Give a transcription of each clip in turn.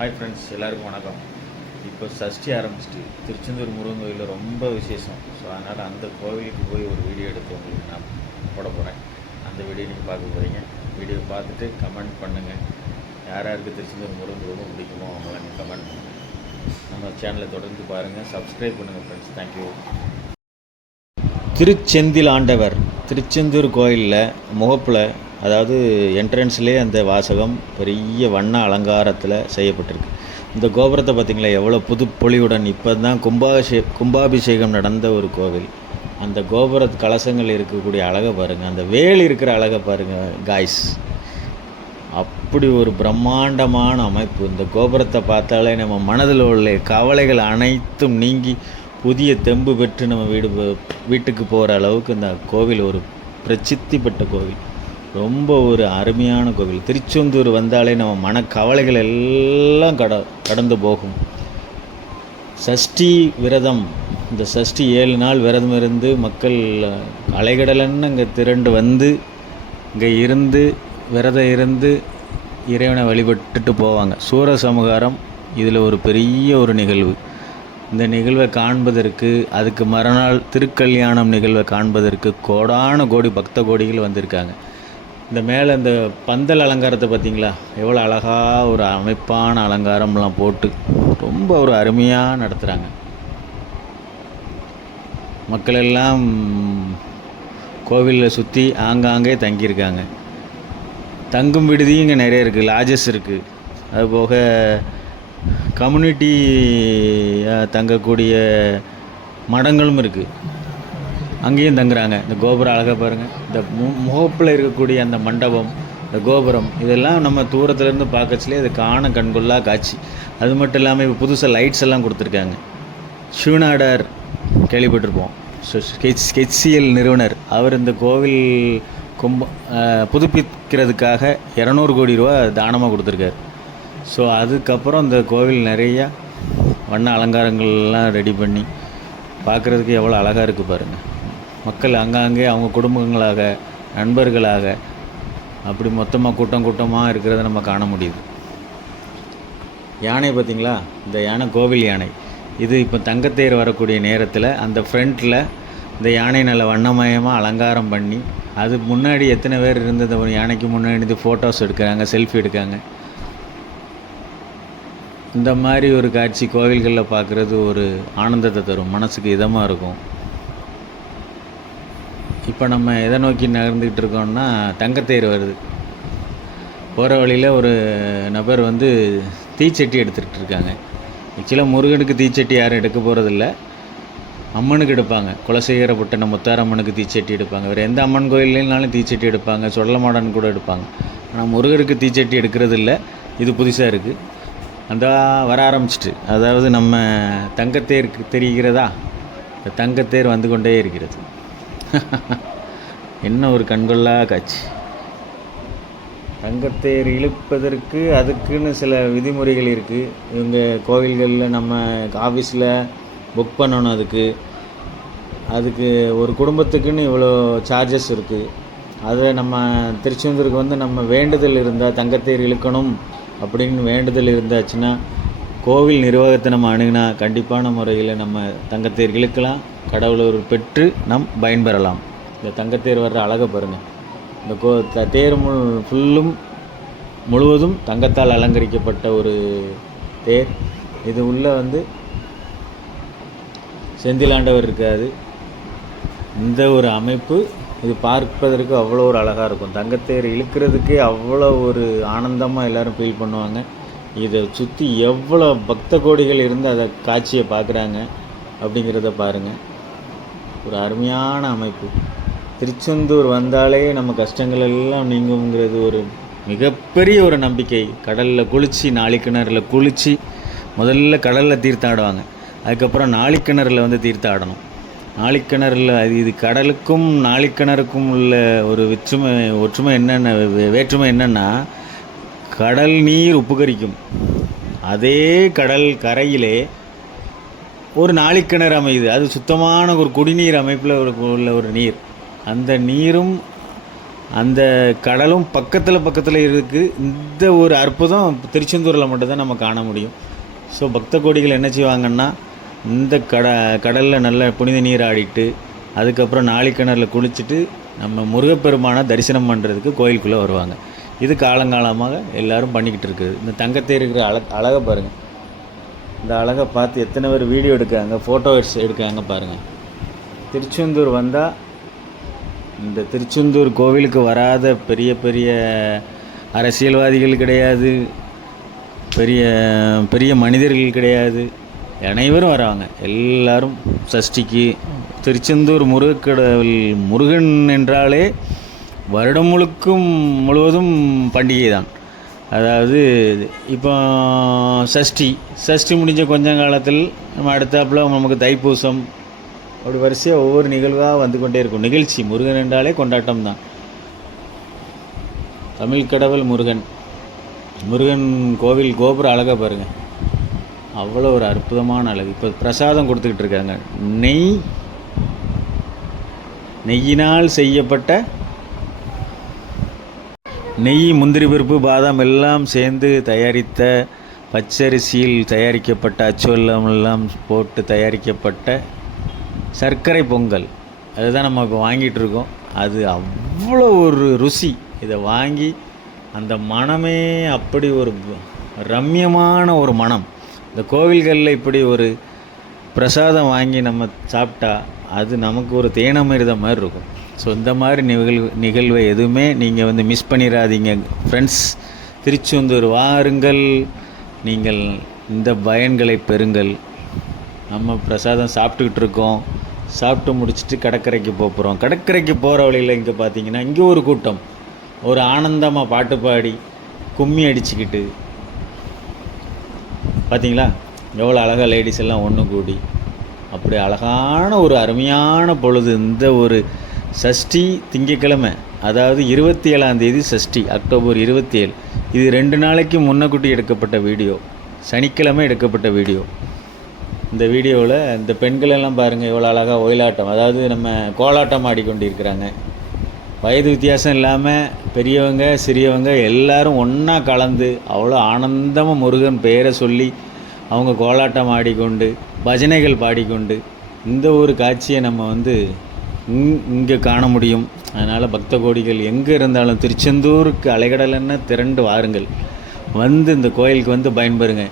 Hi friends எல்லாருக்கும் வணக்கம். இப்போ சஷ்டி ஆரம்பிச்சிட்டு திருச்செந்தூர் முருகன் கோயிலில் ரொம்ப விசேஷம். ஸோ அதனால் அந்த கோவிலுக்கு போய் ஒரு வீடியோ எடுத்து உங்களுக்கு நான் போட போகிறேன் அந்த வீடியோ நீங்கள் பார்க்க போகிறீங்க வீடியோ பார்த்துட்டு கமெண்ட் பண்ணுங்கள் யார் யாருக்கு திருச்செந்தூர் முருகன் ரொம்ப பிடிக்குமோ அவங்கள நீங்கள் கமெண்ட் பண்ணுங்கள் நம்ம சேனலை தொடர்ந்து பாருங்கள் சப்ஸ்கிரைப் பண்ணுங்கள் ஃப்ரெண்ட்ஸ் தேங்க்யூ திருச்செந்தில் ஆண்டவர் திருச்செந்தூர் கோயிலில் முகப்பில் அதாவது என்ட்ரன்ஸ்லேயே அந்த வாசகம் பெரிய வண்ண அலங்காரத்தில் செய்யப்பட்டிருக்கு. இந்த கோபுரத்தை பார்த்திங்களா எவ்வளோ புதுப்பொலிவுடன் இப்போ தான் கும்பாபிஷே கும்பாபிஷேகம் நடந்த ஒரு கோவில். அந்த கோபுர கலசங்கள் இருக்கக்கூடிய அழகை பாருங்கள் அந்த வேல் இருக்கிற அழகை பாருங்கள் காய்ஸ் அப்படி ஒரு பிரம்மாண்டமான அமைப்பு. இந்த கோபுரத்தை பார்த்தாலே நம்ம மனதில் உள்ள கவலைகள் அனைத்தும் நீங்கி புதிய தெம்பு பெற்று நம்ம வீடு வீட்டுக்கு போகிற அளவுக்கு இந்த கோவில் ஒரு பிரசித்தி பெற்ற கோவில். ரொம்ப ஒரு அருமையான கோவில். திருச்செந்தூர் வந்தாலே நம்ம மனக்கவலைகள் எல்லாம் கட கடந்து போகும். சஷ்டி விரதம் இந்த சஷ்டி ஏழு நாள் விரதம் இருந்து மக்கள் அலைகடலன்னு இங்கே திரண்டு வந்து இங்கே இருந்து விரதம் இருந்து இறைவனை வழிபட்டுட்டு போவாங்க. சூரசமகாரம் இதில் ஒரு பெரிய ஒரு நிகழ்வு. இந்த நிகழ்வை காண்பதற்கு அதுக்கு மறுநாள் திருக்கல்யாணம் நிகழ்வை காண்பதற்கு கோடான கோடி பக்த கோடிகள் வந்திருக்காங்க. இந்த மேலே இந்த பந்தல் அலங்காரத்தை பார்த்தீங்களா? எவ்வளோ அழகாக ஒரு அமைப்பான அலங்காரம்லாம் போட்டு ரொம்ப ஒரு அருமையாக நடத்துகிறாங்க மக்கள் எல்லாம் கோவிலில் சுற்றி ஆங்காங்கே தங்கியிருக்காங்க. தங்கும் விடுதியும் இங்கே நிறைய இருக்குது லாஜஸ் இருக்குது அதுபோக கம்யூனிட்டி தங்கக்கூடிய மடங்களும் இருக்குது அங்கேயும் தங்குறாங்க. இந்த கோபுரம் அழகாக பாருங்கள் இந்த மு முகப்பில் இருக்கக்கூடிய அந்த மண்டபம் இந்த கோபுரம் இதெல்லாம் நம்ம தூரத்துலேருந்து பார்க்கச்சுலேயே அது காண கண்கொள்ளா காட்சி. அது மட்டும் இல்லாமல் இப்போ புதுசாக லைட்ஸ் எல்லாம் கொடுத்துருக்காங்க. ஷிவநாடர் கேள்விப்பட்டிருப்போம். ஹெச்சிஎல் நிறுவனர். அவர் இந்த கோவில் கும்ப புதுப்பிக்கிறதுக்காக இரநூறு கோடி ரூபா தானமாக கொடுத்துருக்காரு. ஸோ அதுக்கப்புறம் இந்த கோவில் நிறையா வண்ண அலங்காரங்கள்லாம் ரெடி பண்ணி பார்க்குறதுக்கு எவ்வளோ அழகாக இருக்குது பாருங்கள் மக்கள் அங்கங்கே அவங்க குடும்பங்களாக நண்பர்களாக அப்படி மொத்தமாக கூட்டம் கூட்டமாக இருக்கிறத நம்ம காண முடியுது. யானை பார்த்தீங்களா? இந்த யானை கோவில் யானை. இது இப்போ தங்கத்தேர் வரக்கூடிய நேரத்தில் அந்த ஃப்ரண்ட்டில் இந்த யானை நல்ல வண்ணமயமாக அலங்காரம் பண்ணி அது முன்னாடி எத்தனை பேர் இருந்து இந்த யானைக்கு முன்னாடி இருந்து ஃபோட்டோஸ் எடுக்கிறாங்க செல்ஃபி எடுக்காங்க இந்த மாதிரி ஒரு காட்சி கோவில்களில் பார்க்குறது ஒரு ஆனந்தத்தை தரும். மனசுக்கு இதமாக இருக்கும். இப்போ நம்ம எதை நோக்கி நகர்ந்துக்கிட்டு இருக்கோம்னா தங்கத்தேர் வருது. போகிற வழியில் ஒரு நபர் வந்து தீச்சட்டி எடுத்துக்கிட்டு இருக்காங்க. ஆக்சுவலாக முருகனுக்கு தீச்சட்டி யாரும் எடுக்க போகிறதில்ல அம்மனுக்கு எடுப்பாங்க. குலசேகரப்பட்ட முத்தாரம்மனுக்கு தீச்சட்டி எடுப்பாங்க. வேறு எந்த அம்மன் கோயில்னாலும் தீச்சட்டி எடுப்பாங்க. சொல்லமாடன் கூட எடுப்பாங்க. ஆனால் முருகருக்கு தீச்சட்டி எடுக்கிறது இல்லை இது புதுசாக இருக்குது அந்த வர ஆரம்பிச்சிட்டு. அதாவது நம்ம தங்கத்தேருக்கு தெரிகிறதா? இந்த தங்கத்தேர் வந்து கொண்டே இருக்கிறது. என்ன ஒரு கண்கொள்ளா காட்சி? தங்கத்தேர் இழுப்பதற்கு அதுக்குன்னு சில விதிமுறைகள் இருக்குது இவங்க கோவில்களில் நம்ம ஆஃபீஸில் புக் பண்ணணும் அதுக்கு. அதுக்கு ஒரு குடும்பத்துக்குன்னு இவ்வளோ சார்ஜஸ் இருக்குது அதை நம்ம திருச்செந்தூருக்கு வந்து நம்ம வேண்டுதல் இருந்தால் தங்கத்தேர் இழுக்கணும் அப்படின்னு வேண்டுதல் இருந்தாச்சுன்னா கோவில் நிர்வாகத்தை நம்ம அணுகினா கண்டிப்பான முறையில் நம்ம தங்கத்தேர் இழுக்கலாம் கடவுளர் பெற்று நம் பயன்பெறலாம். இந்த தங்கத்தேர் வர்ற அழகை பாருங்கள் இந்த கோ த- தேர் முள் ஃபுல்லும் முழுவதும் தங்கத்தால் அலங்கரிக்கப்பட்ட ஒரு தேர். இது உள்ளே வந்து செந்திலாண்டவர் இருக்காது இந்த ஒரு அமைப்பு இது பார்ப்பதற்கு அவ்வளோ ஒரு அழகாக இருக்கும். தங்கத்தேர் இழுக்கிறதுக்கே அவ்வளோ ஒரு ஆனந்தமாக எல்லாரும் ஃபீல் பண்ணுவாங்க. இதை சுற்றி எவ்வளோ பக்த கோடிகள் இருந்து அதை காட்சியை பார்க்குறாங்க அப்படிங்கிறத பாருங்கள் ஒரு அருமையான அமைப்பு. திருச்செந்தூர் வந்தாலே நம்ம கஷ்டங்கள் எல்லாம் நீங்குங்கிறது ஒரு மிகப்பெரிய ஒரு நம்பிக்கை. கடலில் குளித்து நாளிக்கிணறில் குளித்து முதல்ல கடலில் தீர்த்தாடுவாங்க. அதுக்கப்புறம் நாளிக்கிணறில் வந்து தீர்த்தாடணும். நாளிக்கிணறில் அது இது கடலுக்கும் நாளிக்கிணறுக்கும் உள்ள ஒரு வெற்றுமை ஒற்றுமை என்னென்ன வே- வேற்றுமை என்னென்னா கடல் நீர் உப்புகரிக்கும் அதே கடல் கரையிலே ஒரு நாளிக்கிணறு அமையுது. அது சுத்தமான ஒரு குடிநீர் அமைப்பில் உள்ள ஒரு நீர். அந்த நீரும் அந்த கடலும் பக்கத்தில் பக்கத்தில் இருக்குது இந்த ஒரு அற்புதம் திருச்செந்தூரில் மட்டும்தான் நம்ம காண முடியும். ஸோ பக்த கோடிகள் என்ன செய்வாங்கன்னா இந்த கட கடலில் நல்ல புனித நீர் ஆடிட்டு அதுக்கப்புறம் நாளிக்கிணறில் குளிச்சுட்டு நம்ம முருகப்பெருமானை தரிசனம் பண்ணுறதுக்கு கோயிலுக்குள்ளே வருவாங்க. இது காலங்காலமாக எல்லோரும் பண்ணிக்கிட்டு இருக்குது. இந்த தங்கத்தை இருக்கிற அழ அழகை பாருங்கள் இந்த அழகை பார்த்து எத்தனை பேர் வீடியோ எடுக்காங்க ஃபோட்டோ எடுக்காங்க பாருங்கள் திருச்செந்தூர் வந்தால் இந்த திருச்செந்தூர் கோவிலுக்கு வராத பெரிய பெரிய அரசியல்வாதிகள் கிடையாது. பெரிய பெரிய மனிதர்கள் கிடையாது. அனைவரும் வராங்க எல்லாரும் சஷ்டிக்கு திருச்செந்தூர் முருகக்கடவுள் முருகன் என்றாலே வருடம் முழுக்கும் முழுவதும் பண்டிகை தான் அதாவது இப்போ சஷ்டி சஷ்டி முடிஞ்ச கொஞ்ச காலத்தில் நம்ம அடுத்தாப்புல நமக்கு தைப்பூசம் அப்படி வரிசையாக ஒவ்வொரு நிகழ்வாக வந்து கொண்டே இருக்கும். நிகழ்ச்சி முருகன் என்றாலே கொண்டாட்டம் தான் தமிழ் கடவுள் முருகன். முருகன் கோவில் கோபுரம் அழகாக பாருங்கள் அவ்வளோ ஒரு அற்புதமான அழகு. இப்போ பிரசாதம் கொடுத்துக்கிட்டு இருக்காங்க. நெய் நெய்யினால் செய்யப்பட்ட நெய் முந்திரி பருப்பு பாதாம் எல்லாம் சேர்ந்து தயாரித்த பச்சரிசியில் தயாரிக்கப்பட்ட அச்சுவல்லம் எல்லாம் போட்டு தயாரிக்கப்பட்ட சர்க்கரை பொங்கல். அதுதான் நம்ம இப்போ வாங்கிட்டு இருக்கோம். அது அவ்வளோ ஒரு ருசி. இதை வாங்கி அந்த மனமே அப்படி ஒரு ரம்யமான ஒரு மனம். இந்த கோவில்களில் இப்படி ஒரு பிரசாதம் வாங்கி நம்ம சாப்பிட்டா அது நமக்கு ஒரு தேனமிருத மாதிரி இருக்கும். ஸோ இந்த மாதிரி நிகழ்வு நிகழ்வை எதுவுமே நீங்கள் வந்து மிஸ் பண்ணிடாதீங்க ஃப்ரெண்ட்ஸ் திருச்செந்தூர் வாருங்கள். நீங்கள் இந்த பயன்களை பெறுங்கள். நம்ம பிரசாதம் சாப்பிட்டுக்கிட்டு இருக்கோம். சாப்பிட்டு முடிச்சுட்டு கடற்கரைக்கு போகிறோம் கடற்கரைக்கு போகிற வழியில் இங்கே பார்த்தீங்கன்னா இங்கே ஒரு கூட்டம். ஒரு ஆனந்தமாக பாட்டு பாடி கும்மி அடிச்சுக்கிட்டு. பார்த்தீங்களா எவ்வளோ அழகாக லேடிஸ் எல்லாம் ஒன்று கூடி. அப்படி அழகான ஒரு அருமையான பொழுது. இந்த ஒரு சஷ்டி திங்கக்கிழமை அதாவது இருபத்தி ஏழாம் தேதி சஷ்டி அக்டோபர் இருபத்தி ஏழு இது ரெண்டு நாளைக்கு முன்னக்கூட்டி எடுக்கப்பட்ட வீடியோ. சனிக்கிழமை எடுக்கப்பட்ட வீடியோ. இந்த வீடியோவில் இந்த பெண்கள் எல்லாம் பாருங்கள் எவ்வளோ அழகாக ஒயிலாட்டம் அதாவது நம்ம கோலாட்டம் ஆடிக்கொண்டிருக்கிறாங்க. வயது வித்தியாசம் இல்லாமல் பெரியவங்க சிறியவங்க எல்லாரும் ஒன்றா கலந்து அவ்வளோ ஆனந்தமாக முருகன் பெயரை சொல்லி அவங்க கோலாட்டம் ஆடிக்கொண்டு பஜனைகள் பாடிக்கொண்டு இந்த ஒரு காட்சியை நம்ம வந்து இங்கே காண முடியும். அதனால் பக்த கோடிகள் எங்கே இருந்தாலும் திருச்செந்தூருக்கு அலைகடலன்னு திரண்டு வாருங்கள். வந்து இந்த கோயிலுக்கு வந்து பயன்பெறுங்க.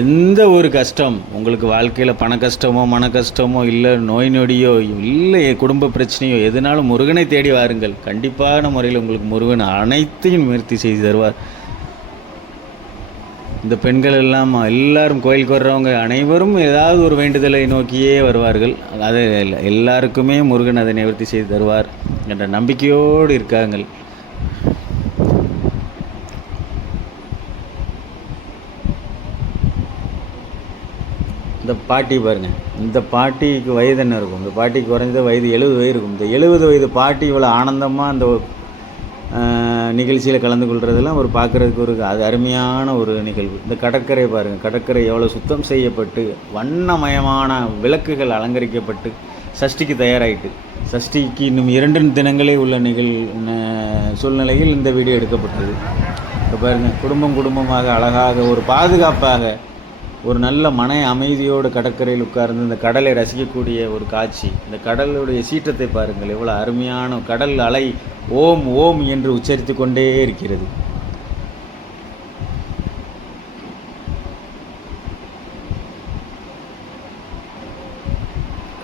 எந்த ஒரு கஷ்டம் உங்களுக்கு வாழ்க்கையில் பண கஷ்டமோ மன கஷ்டமோ இல்லை நோய் நொடியோ இல்லை குடும்ப பிரச்சனையோ எதுனாலும் முருகனை தேடி வாருங்கள். கண்டிப்பான முறையில் உங்களுக்கு முருகன் அனைத்தையும் நிவர்த்தி செய்து தருவார். இந்த பெண்கள் எல்லாம் எல்லாரும் கோயிலுக்கு வர்றவங்க அனைவரும் ஏதாவது ஒரு வேண்டுதலை நோக்கியே வருவார்கள். அது எல்லாருக்குமே முருகன் அதை நிவர்த்தி செய்து தருவார் என்ற நம்பிக்கையோடு இருக்காங்கள். இந்த பாட்டி பாருங்க இந்த பாட்டிக்கு வயது என்ன இருக்கும்? இந்த பாட்டிக்கு குறைஞ்சது வயது எழுபது வயது இருக்கும். இந்த எழுபது வயது பாட்டி இவ்வளோ ஆனந்தமாக அந்த நிகழ்ச்சியில் கலந்து கொள்கிறதெல்லாம் ஒரு பார்க்குறதுக்கு ஒரு அது அருமையான ஒரு நிகழ்வு. இந்த கடற்கரை பாருங்கள் கடற்கரை எவ்வளோ சுத்தம் செய்யப்பட்டு வண்ணமயமான விளக்குகள் அலங்கரிக்கப்பட்டு சஷ்டிக்கு தயாராகிட்டு சஷ்டிக்கு இன்னும் இரண்டு தினங்களே உள்ள நிகழ் ந- சூழ்நிலையில் இந்த வீடியோ எடுக்கப்பட்டது. இப்போ பாருங்கள் குடும்பம் குடும்பமாக அழகாக ஒரு பாதுகாப்பாக ஒரு நல்ல மன அமைதியோடு கடற்கரையில் உட்கார்ந்து இந்த கடலை ரசிக்கக்கூடிய ஒரு காட்சி. இந்த கடலுடைய சீற்றத்தை பாருங்கள். எவ்வளோ அருமையான கடல் அலை ஓம் ஓம் என்று உச்சரித்து கொண்டே இருக்கிறது.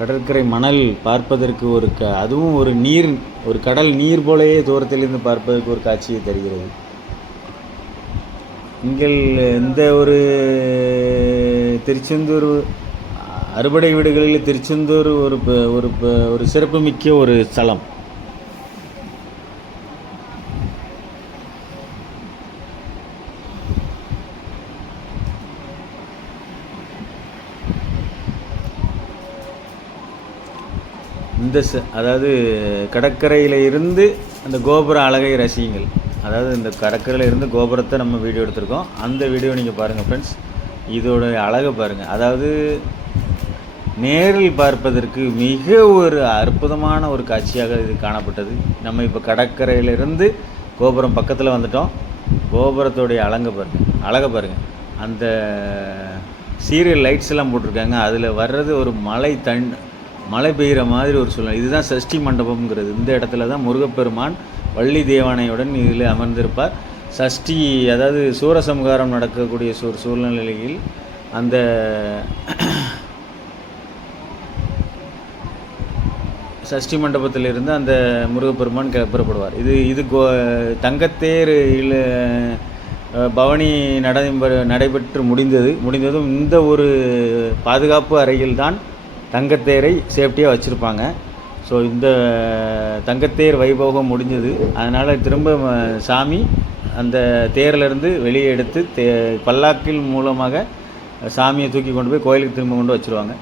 கடற்கரை மணல் பார்ப்பதற்கு ஒரு க அதுவும் ஒரு நீர் ஒரு கடல் நீர் போலவே தூரத்திலிருந்து பார்ப்பதற்கு ஒரு காட்சியை தருகிறது. நீங்கள் இந்த ஒரு திருச்செந்தூர் அறுபடை வீடுகளில் திருச்செந்தூர் ஒரு ஒரு ப- ஒரு சிறப்புமிக்க ஒரு ஸ்தலம். இந்த அதாவது கடற்கரையில் இருந்து அந்த கோபுர அழகை ரசியுங்கள். அதாவது இந்த கடற்கரையில் இருந்து கோபுரத்தை நம்ம வீடியோ எடுத்திருக்கோம். அந்த வீடியோ நீங்கள் பாருங்கள் ஃப்ரெண்ட்ஸ் இதோட அழகை பாருங்கள் அதாவது நேரில் பார்ப்பதற்கு மிக ஒரு அற்புதமான ஒரு காட்சியாக இது காணப்பட்டது. நம்ம இப்போ கடற்கரையிலிருந்து கோபுரம் பக்கத்தில் வந்துட்டோம். கோபுரத்தோடைய அலங்க பாருங்கள் அழகை பாருங்க. அந்த சீரியல் லைட்ஸ் எல்லாம் போட்டிருக்காங்க. அதில் வர்றது ஒரு மலை தண் மழை பெய்கிற மாதிரி ஒரு சூழ்நிலை. இதுதான் சஷ்டி மண்டபம்ங்கிறது. இந்த இடத்துல தான் முருகப்பெருமான் வள்ளி தேவானையுடன் இதில் அமர்ந்திருப்பார். சஷ்டி அதாவது சூரசம்ஹாரம் நடக்கக்கூடிய ஒரு சூழ்நிலையில் அந்த சஷ்டி மண்டபத்திலிருந்து அந்த முருகப்பெருமான் க- புறப்படுவார். இது இது கோ தங்கத்தேர் பவனி நடைபெற நடைபெற்று முடிந்தது. முடிந்ததும் இந்த ஒரு பாதுகாப்பு அறையில் தான் தங்கத்தேரை சேஃப்டியாக வச்சுருப்பாங்க. ஸோ இந்த தங்கத்தேர் வைபோகம் முடிஞ்சது. அதனால் திரும்ப சாமி அந்த தேரிலிருந்து வெளியே எடுத்து தே பல்லாக்கில் மூலமாக சாமியை தூக்கி கொண்டு போய் கோயிலுக்கு திரும்ப கொண்டு வச்சுருவாங்க.